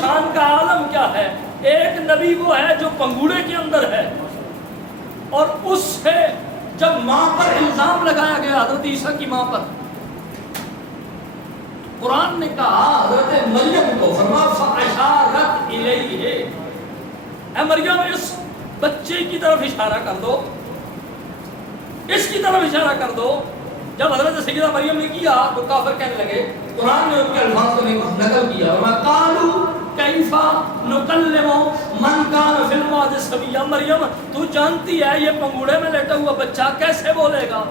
شان کا عالم کیا ہے؟ ایک نبی وہ ہے جو پنگوڑے کے اندر ہے، اور اس سے جب ماں پر الزام لگایا گیا حضرت عیسیٰ کی ماں پر، قرآن نے کہا حضرت مریم کو فرمایا فَأَشَارَتْ إِلَيْهِ، اے مریم اس بچے کی طرف اشارہ کر دو، اس کی طرف اشارہ کر دو۔ جب حضرت سیدہ مریم نے کیا تو کافر کہنے لگے، قرآن نے ان کے الفاظ کو نقل کیا، وَقَالُوا كَيْفَ نُكَلِّمُ مَنْ كَانَ فِي الْمَهْدِ صَبِيًّا، مریم تو جانتی ہے یہ پنگوڑے میں لیٹا ہوا بچہ کیسے بولے گا؟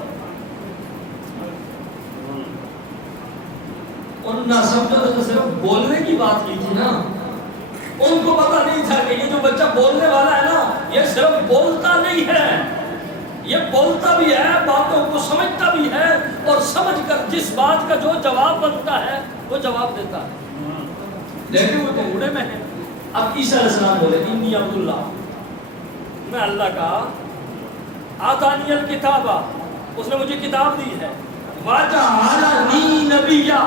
ان نہ سمجھو تو صرف بولنے کی بات کی تھی نا، ان کو پتہ نہیں تھا کہ یہ جو بچہ بولنے والا ہے نا، یہ صرف بولتا نہیں ہے، یہ بولتا بھی ہے، باتوں کو سمجھتا بھی ہے، اور سمجھ کر جس بات کا جو جواب بنتا ہے وہ جواب دیتا ہے، لیکن وہ پنگوڑے میں ہے۔ اب عیسیٰ علیہ السلام بولے انی عبداللہ، میں اللہ کا، آتانی الکتاب، اس نے مجھے کتاب دی ہے، وجعلنی نبیا،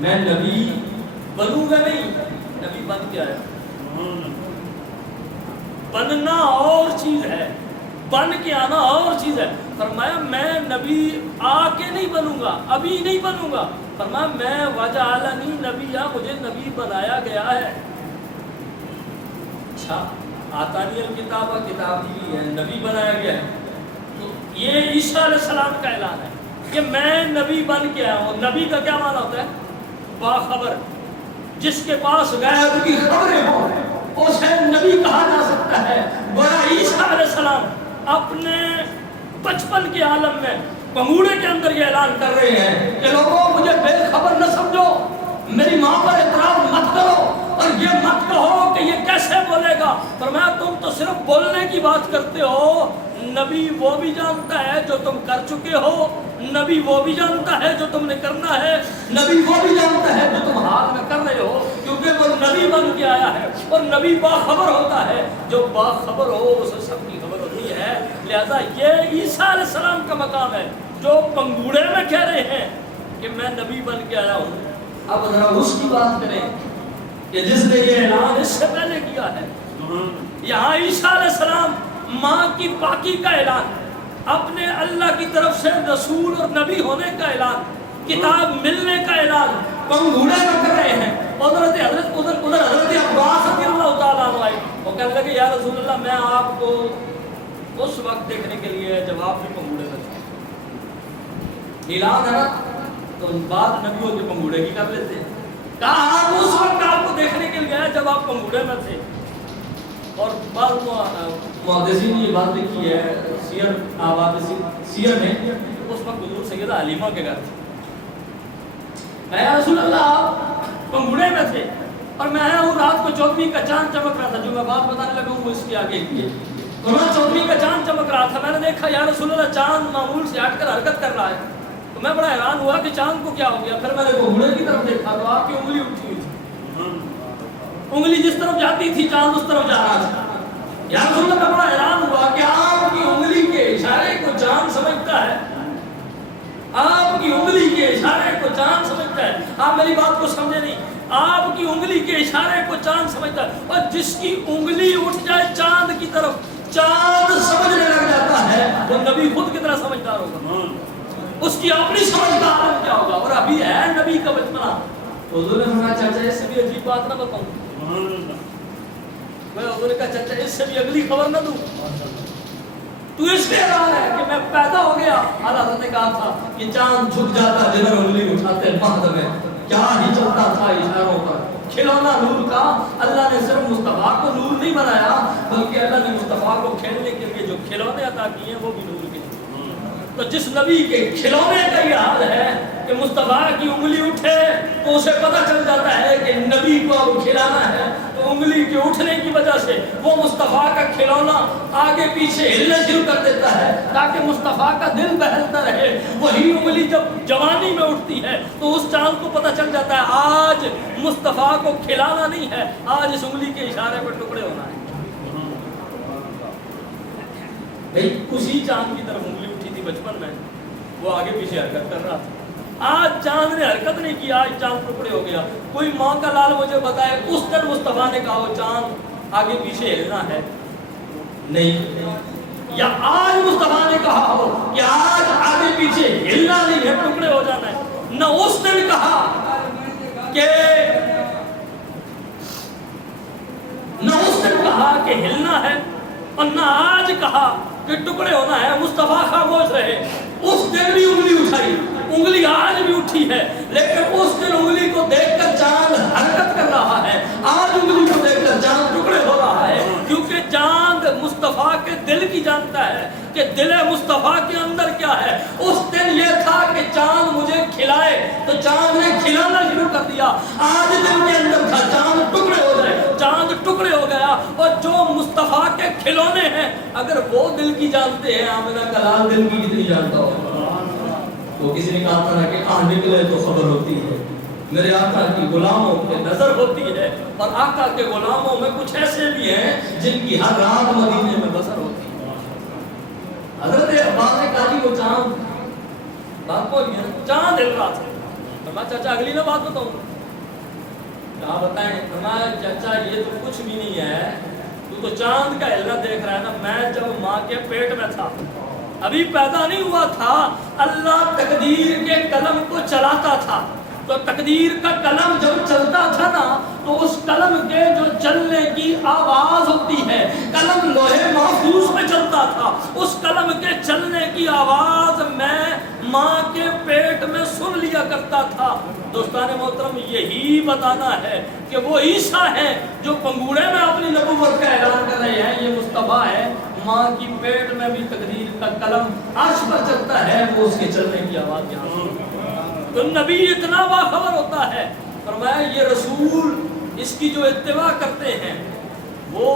میں نبی بنوں گا نہیں، نبی بن کے آیا، بننا اور چیز ہے، بن کے آنا اور چیز ہے۔ فرمایا میں نبی آ کے نہیں بنوں گا، ابھی نہیں بنوں گا، فرمایا میں وجعلنی نبیا، مجھے نبی بنایا گیا ہے۔ اچھا آتانی الکتاب، کتاب دی ہے، نبی بنایا گیا ہے، تو یہ عیسیٰ علیہ السلام کا اعلان ہے کہ میں نبی بن کے آیا ہوں۔ نبی کا کیا معنی ہوتا ہے؟ باخبر، جس کے پاس غیب کی خبریں ہوں اسے نبی کہا جا سکتا ہے۔ گویا عیسیٰ علیہ السلام اپنے بچپن کے عالم میں پنگوڑے کے اندر یہ اعلان کر رہے ہیں کہ لوگوں مجھے بے خبر نہ سمجھو، میری ماں پر اعتراض مت کرو، اور یہ مت کہو کہ یہ کیسے بولے گا۔ فرمایا تم تو صرف بولنے کی بات کرتے ہو، نبی وہ بھی جانتا ہے جو تم کر چکے ہو، نبی وہ بھی جانتا ہے جو تم نے کرنا ہے، نبی وہ بھی جانتا ہے جو تم حال میں کر رہے ہو، کیونکہ وہ نبی بن کے آیا ہے، اور نبی باخبر ہوتا ہے، جو باخبر ہو اسے سب کی خبر ہوتی ہے۔ لہذا یہ عیسیٰ علیہ السلام کا مقام ہے جو پنگوڑے میں کہہ رہے ہیں کہ میں نبی بن کے آیا ہوں۔ اب ذرا اس کی بات کریں کہ جس نے یہ اعلان اس سے پہلے کیا ہے۔ یہاں عیسیٰ علیہ السلام ماں کی پاکی کا اعلان، اپنے اللہ کی طرف سے رسول اور نبی ہونے کا اعلان، کتاب ملنے کا اعلان پنگوڑے میں کر رہے ہیں۔ ادھر حضرت عباس رضی اللہ تعالیٰ عنہ آئے، وہ کہنے لگے یا رسول اللہ میں آپ کو اس وقت دیکھنے کے لیے جب آپ بھی پنگوڑے میں تھے، اعلان ہے نا تو بات نبیوں کے پنگوڑے کی کر لیتے ہیں۔ کہا آپ اس وقت آپ کو دیکھنے کے لیے جب آپ پنگوڑے میں تھے۔ اور بعض محدثین نے یہ بات لکھی ہے سیر میں، اس وقت حضور سیدہ حلیمہ کے گھر تھے۔ میں یا رسول اللہ آپ پنگوڑے میں تھے اور میں آیا ہوں، رات کو چودھویں کا چاند چمک رہا تھا، جو میں بات بتانے لگا ہوں وہ اس کے آگے کی ہے۔ تو میں چودھویں کا چاند چمک رہا تھا، میں نے دیکھا یا رسول اللہ چاند معمول سے ہٹ کر حرکت کر رہا ہے، تو میں بڑا حیران ہوا کہ چاند کو کیا ہو گیا۔ پھر میں نے پنگوڑے کی طرف دیکھا تو آپ کی انگلی اٹھی ہوئی تھی، انگلی جس طرف جاتی تھی چاند اس طرف جا رہا تھا۔ یا رسول اللہ میں بڑا حیران ہوا کہ آپ کی انگلی کے اشارے کو چاند سمجھتا ہے، آپ کی انگلی کے اشارے کو چاند سمجھتا ہے۔ آپ میری بات کو سمجھے نہیں، آپ کی انگلی کے اشارے کو چاند سمجھتا ہے، اور جس کی انگلی اٹھ جائے چاند کی طرف، چاند سمجھنے لگ جاتا ہے، وہ نبی خود کتنا سمجھدار ہوگا، اس کی اپنی سمجھ کا عالم کیا ہوگا، اور ابھی ہے نبی کا بچپنا۔ حضور نے فرمایا چاچا اس سے بھی عجیب بات نہ بتاؤں، میں حضور نے کہا چاچا اس سے بھی اگلی خبر نہ دوں، تو اس لیے رہا ہے کہ میں پیدا ہو گیا۔ حضرت نے کہا تھا کہ چاند جھک جاتا جدھر انگلی اٹھاتے بعد میں، کیا ہی چلتا تھا اشاروں پر، کھلونا نور کا۔ اللہ نے صرف مصطفیٰ کو نور نہیں بنایا، بلکہ اللہ نے مصطفیٰ کو کھیلنے کے لیے جو کھلونے عطا کیے ہیں وہ بھی نور کے۔ تو جس نبی کے کھلونے کا یہ حال ہے کہ مصطفیٰ کی انگلی اٹھے تو اسے پتہ چل جاتا ہے کہ نبی کو اب کھلانا ہے، تو انگلی کے اٹھنے کی وجہ سے وہ مصطفیٰ کا کھلونا آگے پیچھے ہلنا شروع کر دیتا ہے تاکہ مصطفیٰ کا دل بہلتا رہے۔ وہی انگلی جب جوانی میں اٹھتی ہے تو اس چاند کو پتہ چل جاتا ہے آج مصطفیٰ کو کھلانا نہیں ہے، آج اس انگلی کے اشارے پر ٹکڑے ہونا ہے۔ بھئی اسی چاند کی طرف انگلی اٹھی تھی بچپن میں، وہ آگے پیچھے حرکت کر رہا تھا، آج چاند نے حرکت نہیں کی، آج چاند ٹکڑے ہو گیا. کوئی ماں کا لال مجھے بتائے اس دن مصطفیٰ نے کہا وہ چاند آگے پیچھے ہلنا ہے؟ نہیں. یا آج مصطفیٰ نے کہا ہو کہ آج آگے پیچھے ہلنا نہیں ہے، ٹکڑے ہو جانا ہے؟ نہ اس دن کہا کہ ہلنا ہے، اور نہ آج کہا کہ ٹکڑے ہونا ہے. مصطفیٰ خاموش رہے. اس دن بھی انگلی اٹھائی، انگلی آج بھی اٹھی ہے، لیکن اس دن انگلی کو دیکھ کر چاند حرکت کر رہا ہے، آج انگلی کو دیکھ کر چاند ٹکڑے ہو رہا ہے. کیونکہ چاند مصطفیٰ کے دل کی جانتا ہے کہ دل مصطفیٰ کے اندر کیا ہے. اس دن یہ تھا کہ چاند مجھے کھلائے، تو چاند نے کھلانا شروع کر دیا. آج دل کے اندر تھا چاند ٹکڑے ہو جائے، چاند ٹکڑے ہو گیا. اور جو مصطفیٰ کے کھلونے ہیں اگر وہ دل کی جانتے ہیں، آمنہ کا لال دل کی کتنی جانتا ہو. تو کسی نے کہا تھا کہ آن نکلے تو خبر ہوتی ہے. میرے آقا کی غلاموں پہ نظر ہوتی ہے، اور آقا کے غلاموں میں کچھ ایسے بھی ہیں جن کی ہر رات مدینے میں بسر ہوتی ہے. حضرت عباس نے کہا کہ وہ چاند بات کو چاند ہل رہا تھا. فرمایا چاچا اگلی نہ بات بتاؤں. کہا بتائیں. فرمایا چاچا یہ تو کچھ بھی نہیں ہے، تو چاند کا ہلنا دیکھ رہا ہے نا. میں جب ماں کے پیٹ میں تھا، ابھی پیدا نہیں ہوا تھا، اللہ تقدیر کے قلم کو چلاتا تھا. تو تقدیر کا قلم جب چلتا تھا نا، تو اس قلم کے جو چلنے کی آواز ہوتی ہے، قلم لوہے محفوظ میں چلتا تھا، اس قلم کے چلنے کی آواز میں ماں کے پیٹ میں سن لیا کرتا تھا. دوستان محترم، یہی بتانا ہے کہ وہ عیسیٰ ہیں جو پنگوڑے میں اپنی نبوت کا اعلان کر رہے ہیں. یہ مصطفیٰ ہے، ماں کی پیٹ میں بھی تقدیر کا قلم عرش پر چلتا ہے، وہ اس کے چلنے کی آواز یہاں سنتا ہے. تو نبی اتنا باخبر ہوتا ہے. فرمایا یہ رسول، اس کی جو اتباع کرتے ہیں وہ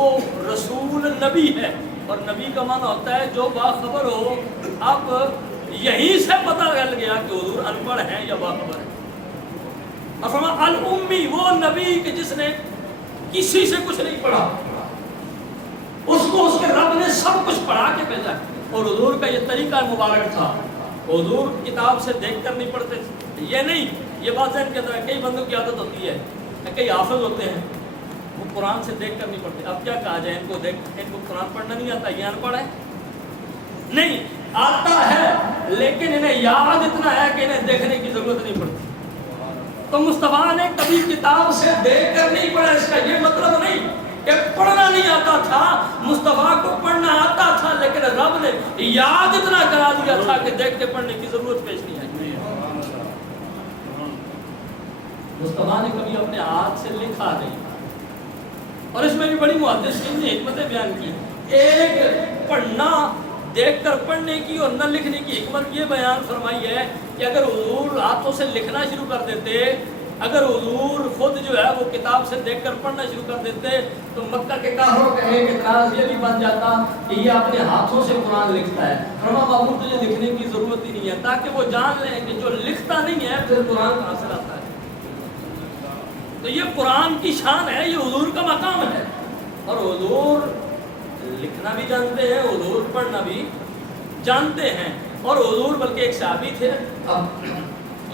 رسول نبی ہے، اور نبی کا معنی ہوتا ہے جو باخبر ہو. اب یہیں سے پتہ چل گیا کہ حضور ان پڑھ ہیں یا باخبر ہیں. اور فرمایا الامی، وہ نبی کہ جس نے کسی سے کچھ نہیں پڑھا، اس کو اس کے رب نے سب کچھ پڑھا کے بھیجا. اور حضور کا یہ طریقہ مبارک تھا. حضور کتاب سے دیکھ کر نہیں پڑھتے تھے. یہ نہیں، یہ بات ذہن کے اندر ہے. کئی بندوں کی عادت ہوتی ہے، کئی حافظ ہوتے ہیں، وہ قرآن سے دیکھ کر نہیں پڑھتے. اب کیا کہا جائے، ان کو قرآن پڑھنا نہیں آتا، یہ ان پڑھ ہے؟ نہیں، آتا ہے، لیکن انہیں یاد اتنا ہے کہ انہیں دیکھنے کی ضرورت نہیں پڑتی. تو مصطفیٰ نے کبھی کتاب سے دیکھ کر نہیں پڑھا. اس کا یہ مطلب نہیں کہ پڑھنا نہیں آتا تھا. مصطفیٰ کو پڑھنا آتا تھا، لیکن رب نے یاد اتنا کرا دیا تھا کہ دیکھ کے پڑھنے کی ضرورت پیش نہیں آئی. مصطفیٰ نے کبھی اپنے ہاتھ سے لکھا نہیں. اور اس میں بھی بڑی محدثین نے حکمتیں بیان کی. ایک پڑھنا، دیکھ کر پڑھنے کی اور نہ لکھنے کی حکمت یہ بیان فرمائی ہے کہ اگر حضور ہاتھوں سے لکھنا شروع کر دیتے، اگر حضور خود جو ہے وہ کتاب سے دیکھ کر پڑھنا شروع کر دیتے، تو مکہ کے کافروں کا ایک اعتراض یہ بھی بن جاتا کہ یہ اپنے ہاتھوں سے قرآن لکھتا ہے. فرمایا بابو تجھے لکھنے کی ضرورت ہی نہیں ہے، تاکہ وہ جان لیں کہ جو لکھتا نہیں ہے پھر قرآن کہاں سے لاتا ہے. تو یہ قرآن کی شان ہے، یہ حضور کا مقام ہے. اور حضور لکھنا بھی جانتے ہیں، حضور پڑھنا بھی جانتے ہیں. اور حضور بلکہ ایک صحابی تھے، اب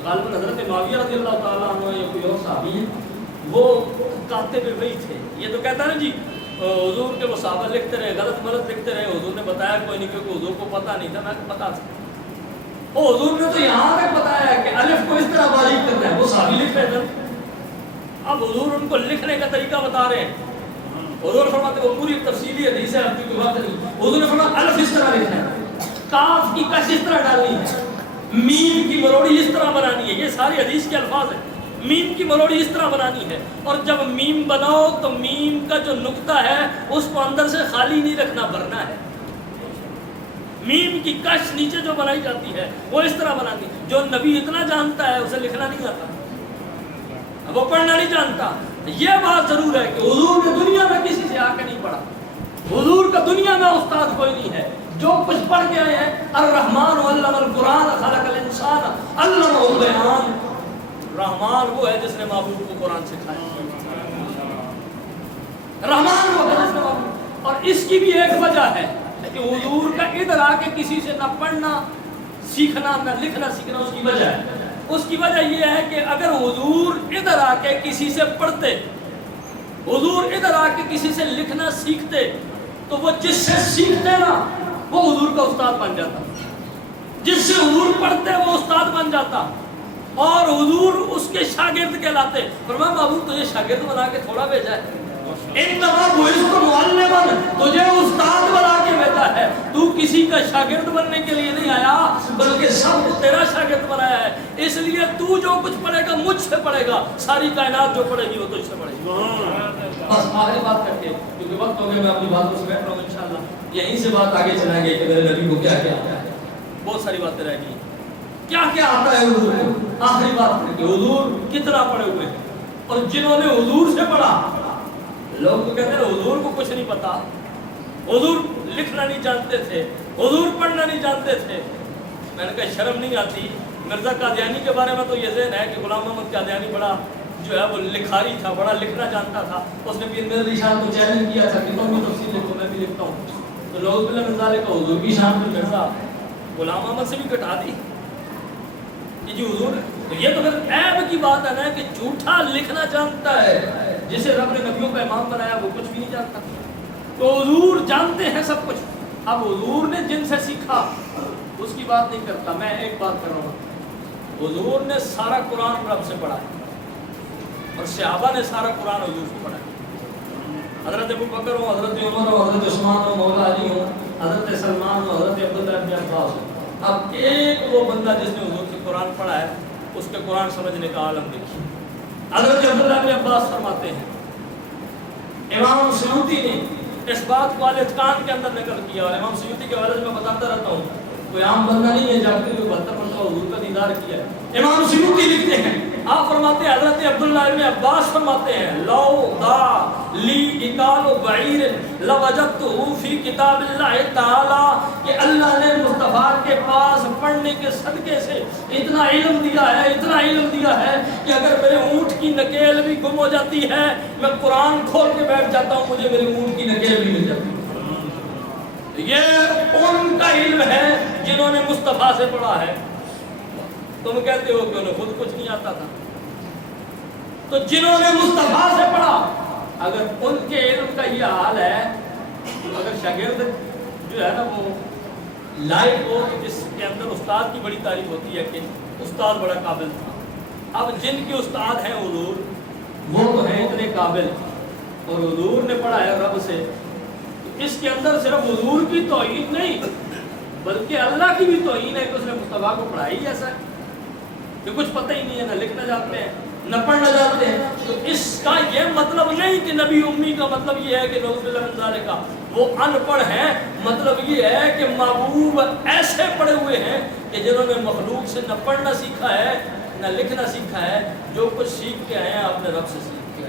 غالباً حضرت معاویہ رضی اللہ تعالیٰ عنہ یا کوئی اور صحابی ہیں، وہ کاتب وحی تھے. یہ تو کہتا ہے نا جی حضور کے وہ صحابہ لکھتے رہے، غلط غلط لکھتے رہے، حضور نے بتایا کوئی نہیں، کیونکہ حضور کو پتہ نہیں تھا. میں پتا تھا، وہ حضور نے تو یہاں تک بتایا کہ الف کو اس طرح باریک کرنا ہے، وہ صحابی لکھ رہے تھے. اب حضور ان کو لکھنے کا طریقہ بتا رہے ہیں. حضور فرماتے وہ پوری تفصیلی حدیث ہے، کوئی بات نہیں. حضور نے فرمایا الف اس طرح لکھنا ہے، کاف کی کش اس طرح ڈالنی ہے، میم کی مروڑی اس طرح بنانی ہے. یہ ساری حدیث کے الفاظ ہیں. میم کی مروڑی اس طرح بنانی ہے، اور جب میم بناؤ تو میم کا جو نقطہ ہے اس کو اندر سے خالی نہیں رکھنا، بھرنا ہے. میم کی کش نیچے جو بنائی جاتی ہے وہ اس طرح بنانی. جو نبی اتنا جانتا ہے اسے لکھنا نہیں آتا، وہ پڑھنا نہیں جانتا. یہ بات ضرور ہے کہ حضور نے دنیا میں کسی سے آ کے نہیں پڑھا. حضور کا دنیا میں استاد کوئی نہیں ہے. جو کچھ پڑھ کے آئے ہیں، الرحمن علم القرآن خلق الانسان علمہ البیان. رحمان وہ ہے جس نے محبوب کو قرآن سکھایا. رحمان وہ ہے جس نے محبوب. اور اس کی بھی ایک وجہ ہے کہ حضور کا ادھر آ کے کسی سے نہ پڑھنا سیکھنا نہ لکھنا سیکھنا، اس کی وجہ ہے اس کی وجہ یہ ہے کہ اگر حضور ادھر آ کے کسی سے پڑھتے، حضور ادھر آ کے کسی سے لکھنا سیکھتے، تو وہ جس سے سیکھتے نا وہ حضور کا استاد بن جاتا، جس سے حضور پڑھتے وہ استاد بن جاتا، اور حضور اس کے شاگرد کہلاتے۔ فرمایا محبوب تجھے شاگرد بنا کے تھوڑا بھیجا ہے، انما بعثت معلما، تجھے استاد بنا کے بھیجا ہے، تو کسی کا شاگرد بننے کے لیے نہیں آیا بلکہ سب تیرا شاگرد بنایا ہے۔ اس لیے تو جو کچھ پڑھے گا مجھ سے پڑھے گا، ساری کائنات جو پڑھے گی وہ تجھ سے پڑھے گی۔ بس آخری بات کر کے، کیونکہ وقت ہو گیا، میں اپنی بات کو سمیٹ رہا ہوں انشاءاللہ، یہیں سے بات آگے چلائیں گے کہ میرے نبی کو کیا کیا آتا ہے، بہت ساری باتیں رہ گئی، کیا کیا آتا ہے حضور کو۔ آخری بات کر کے، حضور کتنا پڑھے ہوئے ہیں، اور جنہوں نے حضور سے پڑھا، لوگ تو کہتے ہیں حضور کو کچھ نہیں پتا، حضور لکھنا نہیں جانتے تھے، حضور پڑھنا نہیں جانتے تھے۔ میں نے کہا شرم نہیں آتی؟ مرزا قادیانی کے بارے میں تو یہ ذہن ہے کہ غلام محمد قادیانی بڑا جو ہے وہ لکھاری تھا، بڑا لکھنا جانتا تھا، اس نے پیر میرے شان کو چیلنج کیا تھا کہ تم بھی تفسیر لکھو، میں بھی لکھتا ہوں، تو لوگ بلا نظارے کا حضور کی شان پر مرزا غلام محمد سے بھی کٹا دی کہ جی حضور۔ تو یہ تو پھر عیب کی بات ہے نا کہ جھوٹا لکھنا جانتا ہے، جسے رب نے نبیوں کا امام بنایا وہ کچھ بھی نہیں جانتا۔ تو حضور جانتے ہیں سب کچھ۔ اب حضور نے جن سے سیکھا اس کی بات نہیں کرتا، میں ایک بات کر رہا ہوں، حضور نے سارا قرآن رب سے پڑھا ہے، اور صحابہ نے سارا قرآن حضور سے پڑھا ہے۔ حضرت ابو بکر ہو، حضرت عمر ہو، حضرت عثمان ہو، مولا علی ہو، حضرت سلمان ہو، حضرت عبداللہ بن عباس ہو، اب ایک وہ بندہ جس نے حضور سے قرآن پڑھا ہے اس کے قرآن سمجھنے کا عالم دیکھیے۔ حضرت عبداللہ بن عباس فرماتے ہیں، امام سیوطی نے اس بات کو الاتقان کے اندر نقل کیا، اور امام سیوطی کے حوالے سے میں بتاتا رہتا ہوں، کوئی عام بندہ نہیں ہے جاگتے ہوئے 72 مرتبہ حضور کا دیدار کیا ہے۔ امام سیوطی لکھتے ہیں، آپ فرماتے ہیں، حضرت عبداللہ بن عباس فرماتے ہیں، لو دا لی اکال بعیر لوجدتہ فی کتاب اللہ تعالی، کہ اللہ نے مصطفیٰ کے پاس پڑھنے کے صدقے سے اتنا علم دیا ہے، اتنا علم دیا ہے کہ اگر میرے اونٹ کی نکیل بھی گم ہو جاتی ہے میں قرآن کھول کے بیٹھ جاتا ہوں، مجھے میرے اونٹ کی نکیل بھی مل جاتی ہے۔ یہ ان کا علم ہے جنہوں نے مصطفیٰ سے پڑھا ہے۔ تم کہتے ہو کہ انہیں خود کچھ نہیں آتا تھا، تو جنہوں نے مصطفیٰ سے پڑھا اگر ان کے علم کا یہ حال ہے، اگر شاگرد جو ہے نا وہ لائق ہو، جس کے اندر استاد کی بڑی تعریف ہوتی ہے کہ استاد بڑا قابل تھا۔ اب جن کے استاد ہیں حضور، وہ تو ہیں اتنے قابل، اور حضور نے پڑھا ہے رب سے، اس کے اندر صرف حضور کی توہین نہیں بلکہ اللہ کی بھی توہین ہے کہ اس نے مصطفیٰ کو پڑھائی ایسا ہے کہ کچھ پتہ ہی نہیں ہے، نہ لکھنا جانتے ہیں نہ پڑھنا جانتے ہیں۔ تو اس کا یہ مطلب نہیں کہ نبی امی کا مطلب یہ ہے کہ نعوذ باللہ من ذالک کا وہ ان پڑھ ہیں، مطلب یہ ہے کہ محبوب ایسے پڑھے ہوئے ہیں کہ جنہوں نے مخلوق سے نہ پڑھنا سیکھا ہے نہ لکھنا سیکھا ہے، جو کچھ سیکھ کے آئے ہیں اپنے رب سے سیکھ